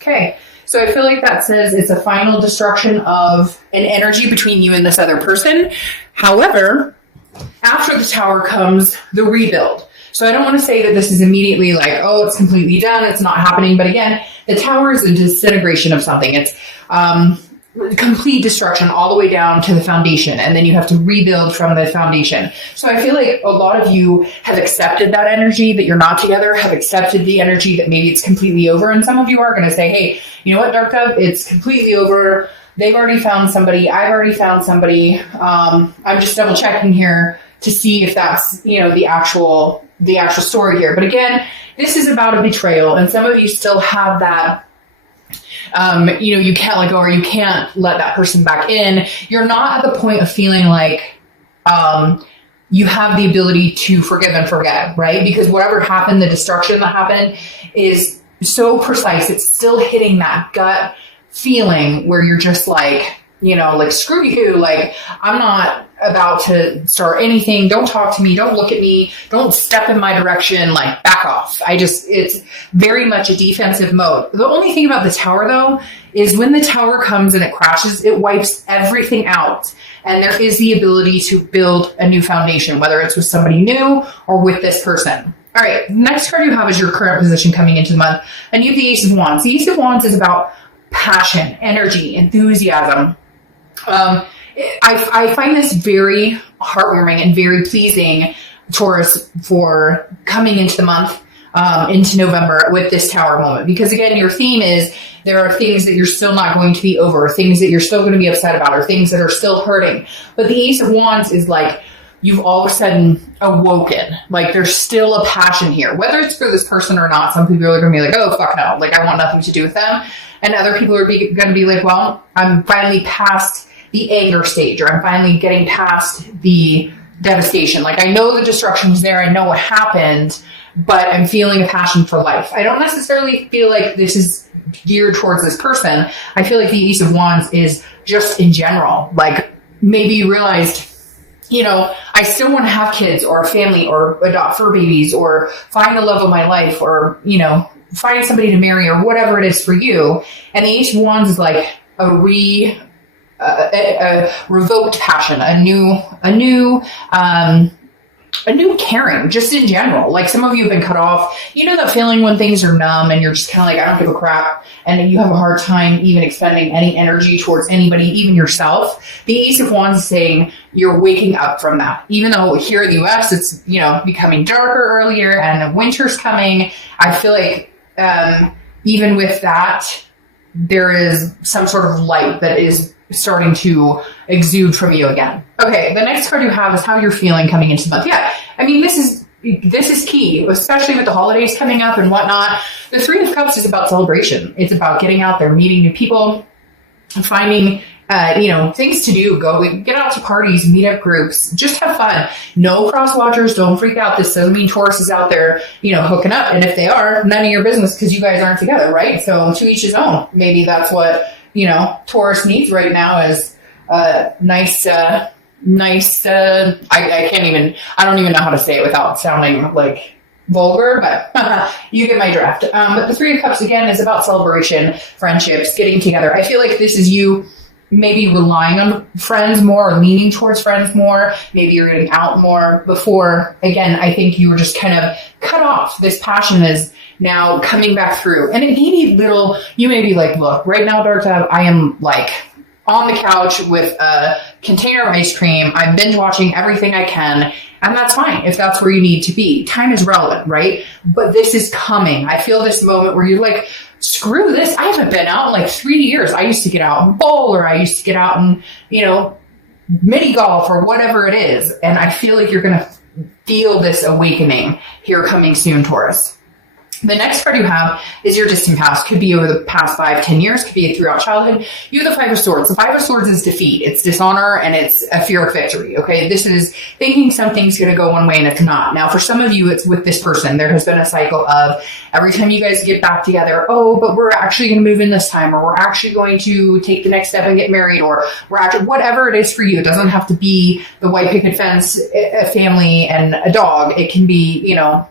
Okay. So I feel like that says it's a final destruction of an energy between you and this other person. However, after the Tower comes the rebuild. So I don't want to say that this is immediately like, oh, it's completely done, it's not happening. But again, the Tower is a disintegration of something. It's complete destruction all the way down to the foundation. And then you have to rebuild from the foundation. So I feel like a lot of you have accepted that energy that you're not together, have accepted the energy that maybe it's completely over. And some of you are going to say, hey, you know what, Dark Dove, it's completely over. They've already found somebody. I've already found somebody. I'm just double checking here to see if that's, you know, the actual story here. But again, this is about a betrayal. And some of you still have that, you know, you can't let go, or you can't let that person back in. You're not at the point of feeling like, you have the ability to forgive and forget, right? Because whatever happened, the destruction that happened is so precise. It's still hitting that gut feeling where you're just like, you know, like, screw you. Like, I'm not about to start anything. Don't talk to me. Don't look at me. Don't step in my direction. Like, back off. It's very much a defensive mode. The only thing about the Tower, though, is when the Tower comes and it crashes, it wipes everything out. And there is the ability to build a new foundation, whether it's with somebody new or with this person. All right. Next card you have is your current position coming into the month. And you have the Ace of Wands. The Ace of Wands is about passion, energy, enthusiasm. I find this very heartwarming and very pleasing, Taurus, for coming into the month, into November with this Tower moment. Because again, your theme is there are things that you're still not going to be over, things that you're still going to be upset about, or things that are still hurting. But the Ace of Wands is like, you've all of a sudden awoken. Like, there's still a passion here, whether it's for this person or not. Some people are going to be like, oh, fuck no. Like, I want nothing to do with them. And other people are going to be like, well, I'm finally past the anger stage, or I'm finally getting past the devastation. Like, I know the destruction was there. I know what happened, but I'm feeling a passion for life. I don't necessarily feel like this is geared towards this person. I feel like the Ace of Wands is just in general. Like, maybe you realized, you know, I still want to have kids or a family or adopt fur babies or find the love of my life, or, you know, find somebody to marry, or whatever it is for you. And the Ace of Wands is like a revoked passion, a new caring, just in general. Like, some of you have been cut off. You know that feeling when things are numb and you're just kind of like, I don't give a crap. And you have a hard time even expending any energy towards anybody, even yourself. The Ace of Wands is saying you're waking up from that. Even though here in the US, it's, you know, becoming darker earlier and winter's coming. I feel like, even with that, there is some sort of light that is starting to exude from you again. Okay, the next card you have is how you're feeling coming into the month. Yeah, I mean, this is key, especially with the holidays coming up and whatnot. The Three of Cups is about celebration. It's about getting out there, meeting new people, finding, you know, things to do. Get out to parties, meet up groups, just have fun. No cross watchers, don't freak out. This doesn't mean Taurus is out there, you know, hooking up. And if they are, none of your business, because you guys aren't together, right? So to each his own. Maybe that's what, you know, Taurus needs right now is nice, I don't even know how to say it without sounding like vulgar, but you get my draft. But the Three of Cups, again, is about celebration, friendships, getting together. I feel like this is you maybe relying on friends more, or leaning towards friends more. Maybe you're getting out more. Before, again, I think you were just kind of cut off. This passion is now coming back through. And it may be you may be like, look, right now, Dark Dove, I am like on the couch with a container of ice cream. I'm binge watching everything I can. And that's fine if that's where you need to be. Time is relevant, right? But this is coming. I feel this moment where you're like, screw this. I haven't been out in like 3 years. I used to get out and bowl, or I used to get out and, you know, mini golf or whatever it is. And I feel like you're going to feel this awakening here coming soon, Taurus. The next card you have is your distant past. Could be over the past 5-10 years, could be throughout childhood. You have the Five of Swords. The Five of Swords is defeat. It's dishonor, and it's a fear of victory. Okay. This is thinking something's going to go one way and it's not. Now, for some of you, it's with this person. There has been a cycle of every time you guys get back together, oh, but we're actually going to move in this time, or we're actually going to take the next step and get married, or we're actually, whatever it is for you. It doesn't have to be the white picket fence, a family, and a dog. It can be, you know,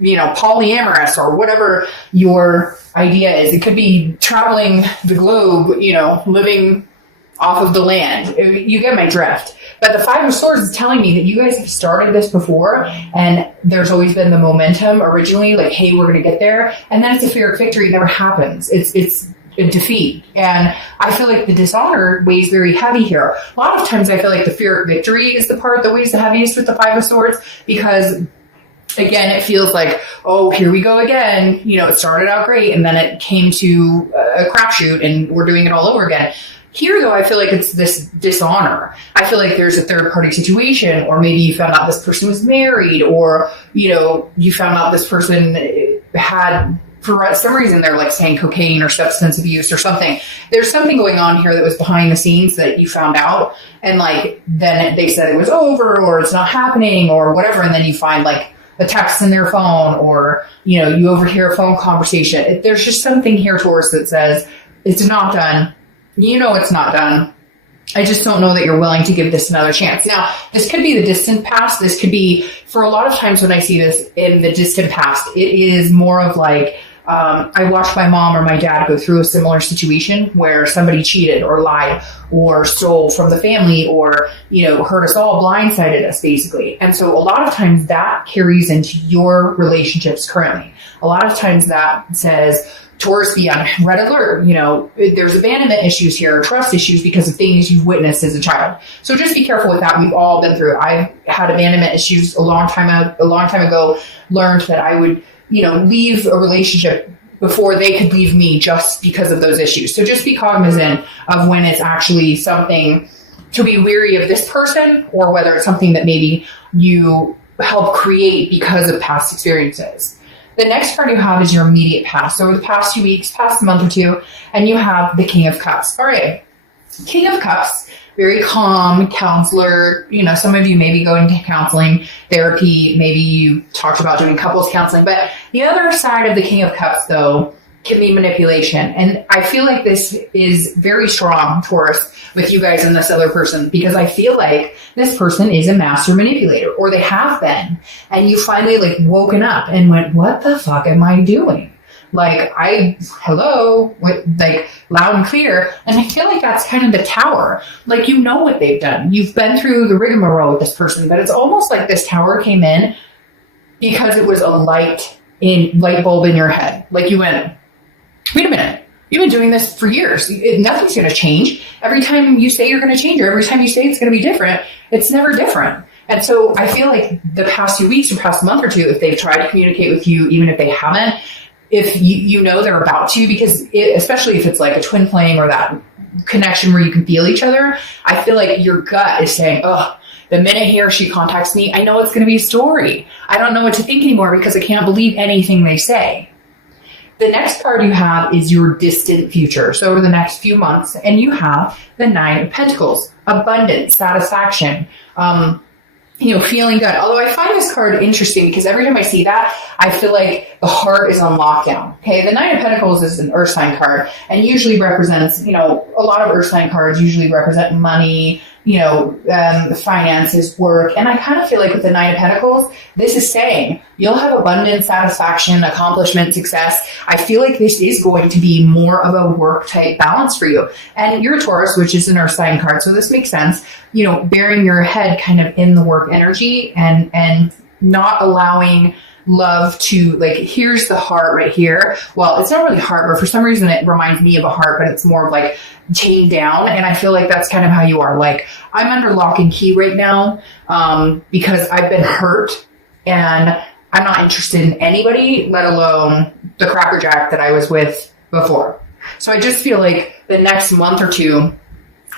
polyamorous or whatever your idea is. It could be traveling the globe, living off of the land. You get my drift. But the Five of Swords is telling me that you guys have started this before, and there's always been the momentum originally, like, hey, we're going to get there. And then it's a Pyrrhic victory. It never happens. It's a defeat. And I feel like the dishonor weighs very heavy here. A lot of times I feel like the Pyrrhic victory is the part that weighs the heaviest with the Five of Swords, because again, it feels like, oh, here we go again. It started out great, and then it came to a crapshoot, and we're doing it all over again. Here, though, I feel like it's this dishonor. I feel like there's a third-party situation, or maybe you found out this person was married, or, you found out this person had, for some reason, they're like saying cocaine or substance abuse or something. There's something going on here that was behind the scenes that you found out, and like then they said it was over, or it's not happening, or whatever, and then you find like a text in their phone, or, you overhear a phone conversation. There's just something here, Taurus, that says it's not done. It's not done. I just don't know that you're willing to give this another chance. Now, this could be the distant past. This could be, for a lot of times when I see this in the distant past, it is more of like, I watched my mom or my dad go through a similar situation where somebody cheated or lied or stole from the family, or, hurt us all, blindsided us, basically. And so a lot of times that carries into your relationships currently. A lot of times that says, Taurus, be on red alert. There's abandonment issues here, trust issues, because of things you've witnessed as a child. So just be careful with that. We've all been through it. I had abandonment issues a long time ago, learned that I would, leave a relationship before they could leave me just because of those issues. So just be cognizant of when it's actually something to be weary of this person, or whether it's something that maybe you help create because of past experiences. The next card you have is your immediate past. So over the past 2 weeks, past month or two, and you have the King of Cups. All right. King of Cups, very calm counselor. Some of you may be going to counseling, therapy. Maybe you talked about doing couples counseling. But the other side of the King of Cups, though, can be manipulation. And I feel like this is very strong, Taurus, with you guys and this other person, because I feel like this person is a master manipulator, or they have been. And you finally woken up and went, what the fuck am I doing? Hello, loud and clear. And I feel like that's kind of the Tower. You know what they've done. You've been through the rigmarole with this person, but it's almost like this Tower came in because it was a light bulb in your head. You went, wait a minute, you've been doing this for years. Nothing's going to change. Every time you say you're going to change, or every time you say it's going to be different, it's never different. And so I feel like the past 2 weeks or past month or two, if they've tried to communicate with you, even if they haven't, if they're about to, because especially if it's like a twin flame or that connection where you can feel each other, I feel like your gut is saying, oh, the minute he or she contacts me, I know it's going to be a story. I don't know what to think anymore because I can't believe anything they say. The next card you have is your distant future. So over the next few months, and you have the Nine of Pentacles, abundance, satisfaction, feeling good. Although I find this card interesting because every time I see that, I feel like the heart is on lockdown. Okay, the Nine of Pentacles is an earth sign card and usually represents, a lot of earth sign cards usually represent money, finances, work. And I kind of feel like with the Nine of Pentacles, this is saying you'll have abundance, satisfaction, accomplishment, success. I feel like this is going to be more of a work type balance for you. And you're a Taurus, which is an earth sign card. So this makes sense, bearing your head kind of in the work energy and not allowing love to, here's the heart right here. Well, it's not really heart, but for some reason it reminds me of a heart, but it's more of chained down. And I feel like that's kind of how you are. I'm under lock and key right now because I've been hurt and I'm not interested in anybody, let alone the crackerjack that I was with before. So I just feel like the next month or two,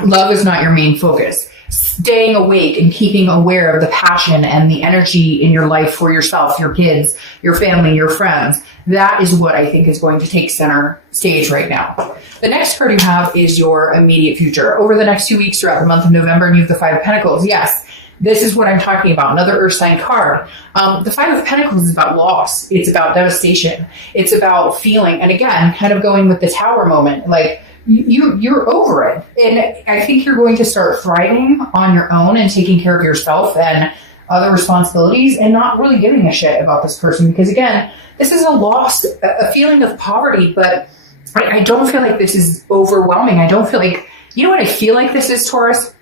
love is not your main focus. Staying awake and keeping aware of the passion and the energy in your life for yourself, your kids, your family, your friends. That is what I think is going to take center stage right now. The next card you have is your immediate future. Over the next 2 weeks throughout the month of November, and you have the Five of Pentacles. Yes, this is what I'm talking about. Another earth sign card. The Five of Pentacles is about loss. It's about devastation. It's about feeling. And again, kind of going with the Tower moment, you're over it. And I think you're going to start thriving on your own and taking care of yourself. And other responsibilities and not really giving a shit about this person. Because again, this is a feeling of poverty, but I don't feel like this is overwhelming. I don't feel like, you know what I feel like this is, Taurus?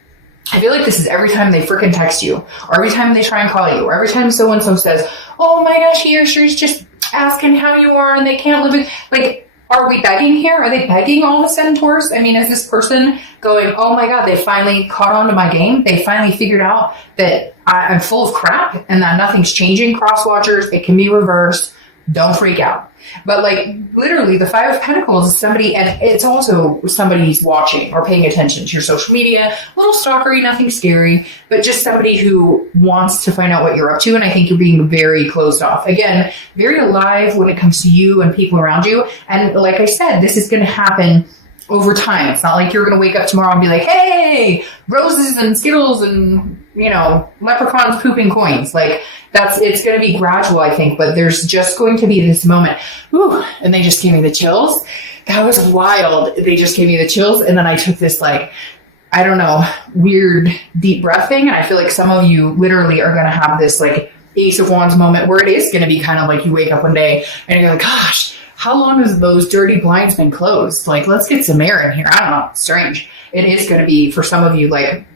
I feel like this is every time they freaking text you, or every time they try and call you, or every time so-and-so says, oh my gosh, he or she's just asking how you are and they can't live it. Like, are we begging here? Are they begging all of a sudden, Taurus? I mean, is this person going, oh my God, they finally caught on to my game. They finally figured out that I'm full of crap and that nothing's changing. Cross watchers, it can be reversed. Don't freak out. But like literally the Five of Pentacles is somebody, and it's also somebody who's watching or paying attention to your social media, a little stalkery, nothing scary, but just somebody who wants to find out what you're up to. And I think you're being very closed off. Again, very alive when it comes to you and people around you. And like I said, this is going to happen over time. It's not like you're going to wake up tomorrow and be like, hey, roses and Skittles and, you know, leprechauns pooping coins. Like it's going to be gradual, I think, but there's just going to be this moment. Ooh, and they just gave me the chills. That was wild. They just gave me the chills. And then I took this, like, I don't know, weird deep breath thing. And I feel like some of you literally are going to have this like Ace of Wands moment where it is going to be kind of like you wake up one day and you're like, gosh, how long has those dirty blinds been closed? Like, let's get some air in here. I don't know. It's strange. It is going to be, for some of you, like,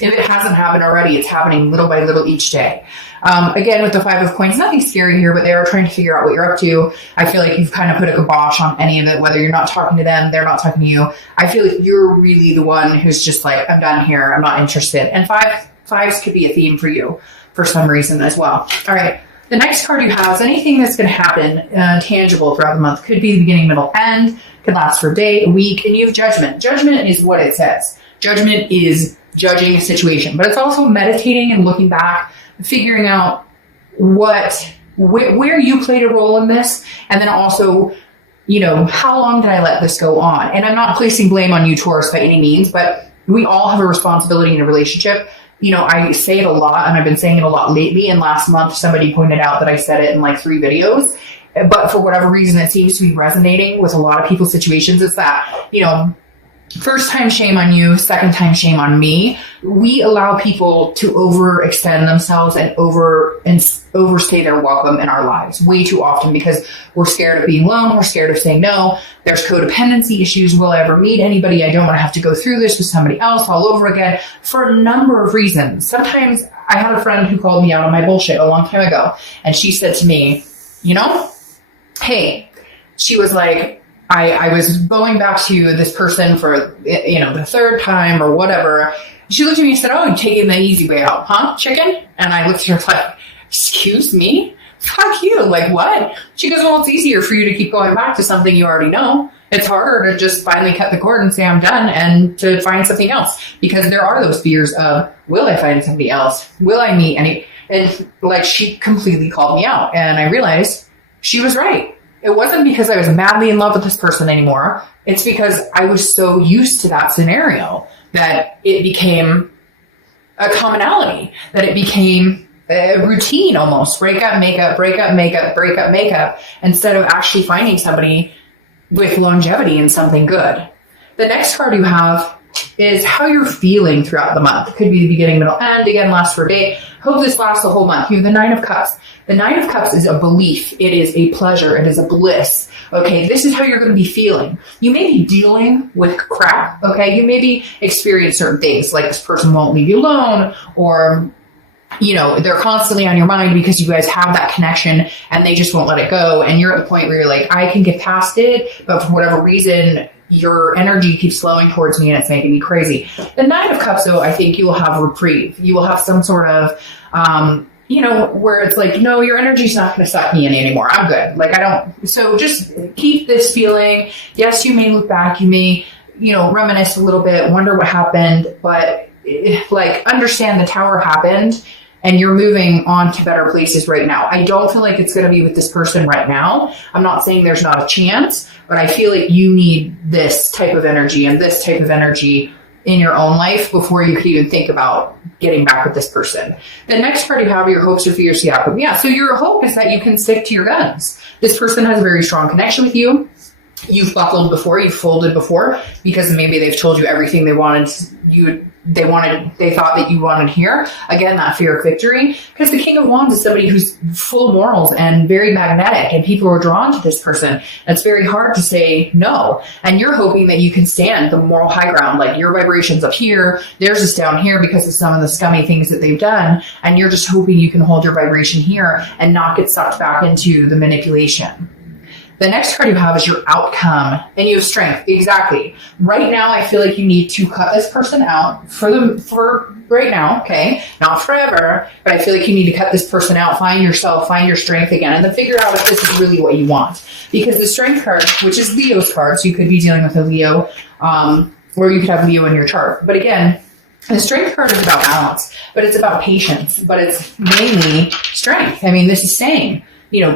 if it hasn't happened already, it's happening little by little each day. Again, with the Five of Coins, nothing scary here, but they are trying to figure out what you're up to. I feel like you've kind of put a kibosh on any of it, whether you're not talking to them, they're not talking to you. I feel like you're really the one who's just like, I'm done here. I'm not interested. And fives could be a theme for you for some reason as well. All right. The next card you have is anything that's going to happen tangible throughout the month. Could be the beginning, middle, end. Could last for a day, a week. And you have Judgment. Judgment is what it says. Judgment is judging a situation. But it's also meditating and looking back, figuring out where you played a role in this. And then also, you know, how long did I let this go on? And I'm not placing blame on you, Taurus, by any means. But we all have a responsibility in a relationship. You know, I say it a lot, and I've been saying it a lot lately. And last month, somebody pointed out that I said it in like 3 videos. But for whatever reason, it seems to be resonating with a lot of people's situations. It's that, you know, first time shame on you, second time shame on me. We allow people to overextend themselves and overstay their welcome in our lives way too often because we're scared of being alone. We're scared of saying no. There's codependency issues. Will I ever meet anybody? I don't want to have to go through this with somebody else all over again for a number of reasons. Sometimes I had a friend who called me out on my bullshit a long time ago. And she said to me, you know, hey, she was like, I was going back to this person for, you know, the 3rd time or whatever. She looked at me and said, oh, you're taking the easy way out, huh, chicken? And I looked at her like, excuse me? Fuck you. Like, what? She goes, well, it's easier for you to keep going back to something you already know. It's harder to just finally cut the cord and say I'm done and to find something else. Because there are those fears of, will I find somebody else? Will I meet any? And like, she completely called me out. And I realized she was right. It wasn't because I was madly in love with this person anymore. It's because I was so used to that scenario that it became a commonality, that it became a routine almost. Break up, make up, break up, make up, break up, make up, instead of actually finding somebody with longevity and something good. The next card you have is how you're feeling throughout the month. It could be the beginning, middle, end. Again, last for a day. Hope this lasts the whole month. You have the 9 of Cups. The 9 of Cups is a belief. It is a pleasure. It is a bliss. Okay, this is how you're going to be feeling. You may be dealing with crap. Okay, you may be experiencing certain things like this person won't leave you alone, or, you know, they're constantly on your mind because you guys have that connection and they just won't let it go. And you're at the point where you're like, I can get past it, but for whatever reason, your energy keeps flowing towards me and it's making me crazy. The 9 of Cups, though, I think you will have reprieve. You will have some sort of, you know, where it's like, no, your energy's not going to suck me in anymore. I'm good. Like, I don't. So just keep this feeling. Yes, you may look back. You may, you know, reminisce a little bit, wonder what happened, but like, understand the Tower happened and you're moving on to better places right now. I don't feel like it's going to be with this person right now. I'm not saying there's not a chance, but I feel like you need this type of energy and this type of energy in your own life before you could even think about getting back with this person. The next part you have, your hopes or fears. Yeah, so your hope is that you can stick to your guns. This person has a very strong connection with you. you've buckled before, you've folded before, because maybe they've told you everything they thought that you wanted here. Again, that fear of victory, because the King of Wands is somebody who's full of morals and very magnetic, and people are drawn to this person. It's very hard to say no. And you're hoping that you can stand the moral high ground. Like, your vibration's up here, theirs is down here because of some of the scummy things that they've done. And you're just hoping you can hold your vibration here and not get sucked back into the manipulation. The next card you have is your outcome, and you have strength. Exactly. Right now, I feel like you need to cut this person out for right now, okay? Not forever, but I feel like you need to cut this person out, find yourself, find your strength again, and then figure out if this is really what you want. Because the strength card, which is Leo's card, so you could be dealing with a Leo, or you could have Leo in your chart. But again, the strength card is about balance, but it's about patience, but it's mainly strength. I mean, this is saying,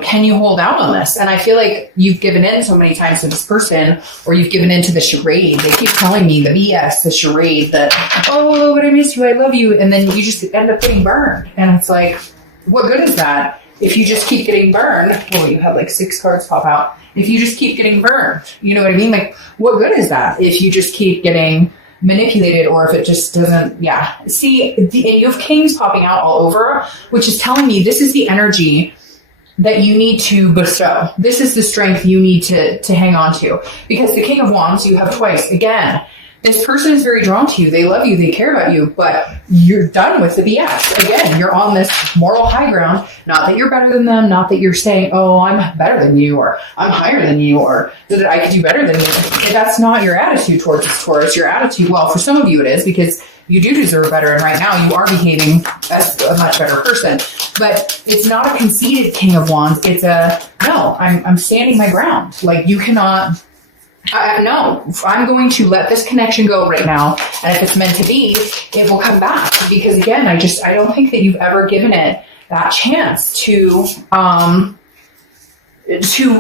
can you hold out on this? And I feel like you've given in so many times to this person, or you've given in to the charade. They keep telling me the BS, the charade, that, oh, but I miss you, I love you. And then you just end up getting burned. And it's like, what good is that if you just keep getting burned? Well, you have like 6 cards pop out. If you just keep getting burned, you know what I mean? Like, what good is that if you just keep getting manipulated, or if it just doesn't, See, and you have kings popping out all over, which is telling me this is the energy that you need to bestow. This is the strength you need to hang on to. Because the King of Wands, you have twice. Again, this person is very drawn to you. They love you. They care about you. But you're done with the BS. Again, you're on this moral high ground. Not that you're better than them. Not that you're saying, oh, I'm better than you, or I'm higher than you, or that I could do better than you. That's not your attitude towards this Taurus. Your attitude, well, for some of you it is, because you do deserve better, and right now you are behaving as a much better person. But it's not a conceited King of Wands. It's no, I'm standing my ground. Like, you cannot, no, I'm going to let this connection go right now. And if it's meant to be, it will come back. Because again, I don't think that you've ever given it that chance to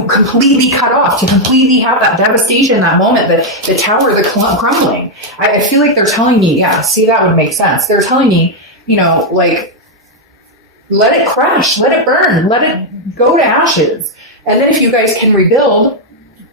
completely cut off, to completely have that devastation, that moment, the tower, the crumbling. I feel like they're telling me, that would make sense. They're telling me, like, let it crash, let it burn, let it go to ashes. And then if you guys can rebuild,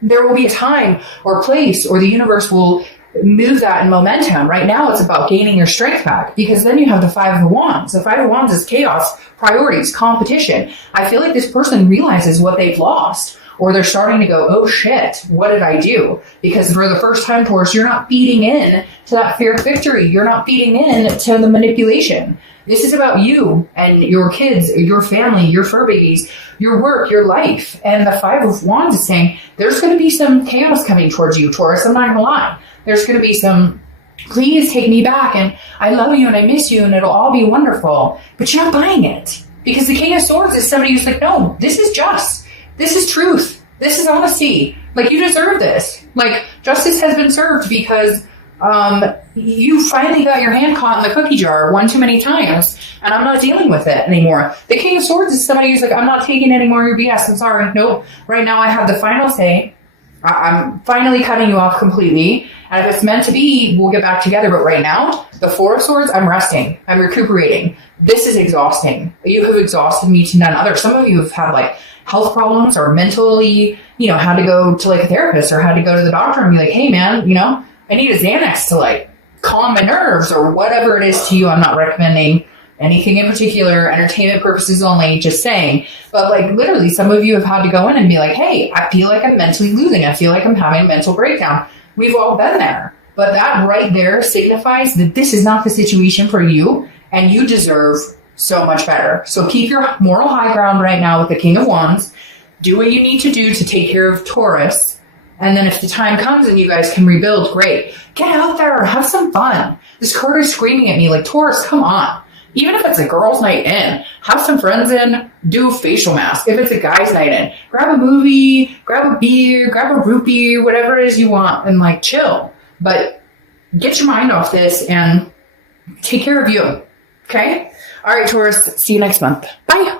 there will be a time or place, or the universe will move that in momentum. Right now, it's about gaining your strength back, because then you have the 5 of Wands. The 5 of Wands is chaos, priorities, competition. I feel like this person realizes what they've lost, or they're starting to go, oh shit, what did I do? Because for the first time, Taurus, you're not feeding in to that fear of victory. You're not feeding in to the manipulation. This is about you and your kids, your family, your fur babies, your work, your life. And the 5 of Wands is saying there's going to be some chaos coming towards you, Taurus. I'm not going to lie. There's going to be some, please take me back, and I love you and I miss you and it'll all be wonderful. But you're not buying it, because the King of Swords is somebody who's like, no, this is just. This is truth. This is honesty. Like, you deserve this. Like, justice has been served, because you finally got your hand caught in the cookie jar one too many times, and I'm not dealing with it anymore. The King of Swords is somebody who's like, I'm not taking any more of your BS. I'm sorry. Nope. Right now I have the final say. I'm finally cutting you off completely. And if it's meant to be, we'll get back together. But right now, the 4 of Swords, I'm resting. I'm recuperating. This is exhausting. You have exhausted me to none other. Some of you have had like health problems, or mentally, had to go to like a therapist, or had to go to the doctor and be like, hey man, I need a Xanax to like calm my nerves, or whatever it is to you. I'm not recommending anything in particular, entertainment purposes only, just saying. But like, literally, some of you have had to go in and be like, hey, I feel like I'm mentally losing. I feel like I'm having a mental breakdown. We've all been there. But that right there signifies that this is not the situation for you, and you deserve so much better. So keep your moral high ground right now with the King of Wands. Do what you need to do to take care of Taurus. And then if the time comes and you guys can rebuild, great. Get out there, have some fun. This card is screaming at me like, Taurus, come on. Even if it's a girls' night in, have some friends in, do a facial mask. If it's a guy's night in, grab a movie, grab a beer, grab a root beer, whatever it is you want, and like chill. But get your mind off this and take care of you. Okay? All right, Taurus, see you next month. Bye.